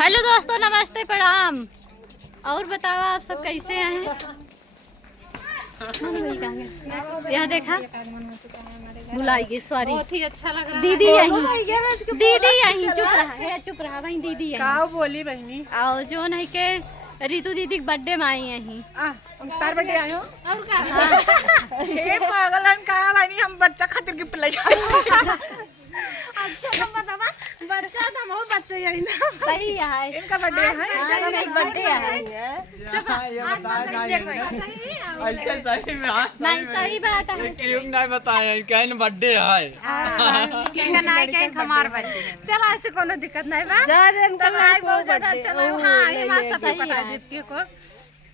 Hello दोस्तों, नमस्ते, प्रणाम। और बताओ आप सब कैसे हैं? यहाँ देखा बुलाइए, सॉरी, बहुत ही अच्छा लग रहा दीदी यहीं, दीदी यहीं, चुप रहा है, चुप रहा भाई, दीदी यहीं बोली बहनी और जो नहीं के रितु दीदी के बर्थडे में आई यहीं। तार बर्थडे आयो और का हे पागलन का बहनी हम बच्चा खातिर गिफ्ट लगा अच्छा बता बच्चा तो हम बच्चे यही ना सही है, इनका बर्थडे है बर्थडे है। ऐसे सही में हाँ, नहीं, सही बात है। क्यों नहीं बताया इनका बर्थडे है। इनका नाई के हमार बर्थडे है। चलो ऐसे कोनो दिक्कत नहीं बा। तब नाई बहुत ज्यादा चलो हां ये बात सब पता दीदी को।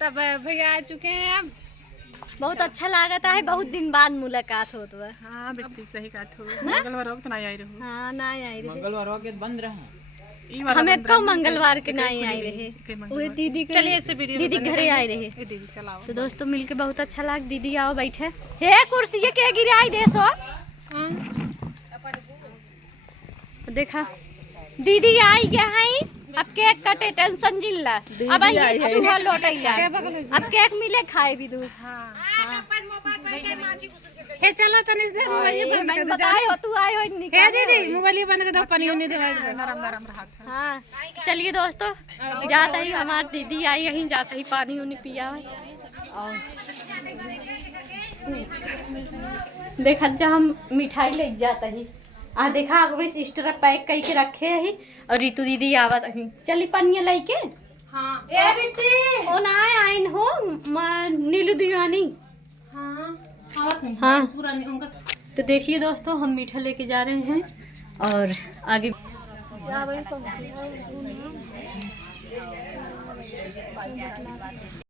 तब भैया आ चुके हैं अब। बहुत अच्छा लागता है, बहुत दिन बाद मुलाकात होत बा। हां बेटी सही बात हो। मंगलवार वक्त नहीं आई रहू। हाँ, ना आई रहे, मंगलवार के बंद रहा। हमें कब मंगलवार के नहीं आई रहे, वो दीदी के, चलिए ऐसे वीडियो दीदी घरे आई रहे। ए दीदी चलाओ। तो दोस्तों मिलके बहुत अच्छा लगा। दीदी आओ बैठे। हे कुर्सी के गिराई दे सो। देखा दीदी आई गया है। अब केक कटे, टेंशन जिल्ला। अब ये चूहा लौटैया, अब केक मिले खाए भी दू। हे चलो तनिस देर मोबाइल बंद कर दे। बताए हो तू आए हो नहीं? हे दीदी मोबाइल बंद कर दो, पानी नहीं दे नरम नरम रहा। हाँ, चलिए दोस्तों, जाता ही हमारी दीदी आई यहीं, जाता ही पानी उनी पिया है। और देखा जब हम मिठाई ले जाता ही देखा आग में सिस्टर पैक कई के रखे है और रितु दीदी आवत ही। चली पनिया लेके। हां ए बेटी ओ ना आइन हो नीलू दीवानी। हां आवत हूं। हाँ, पूरा उनका। तो देखिए दोस्तों, हम मीठा लेके जा रहे हैं और आगे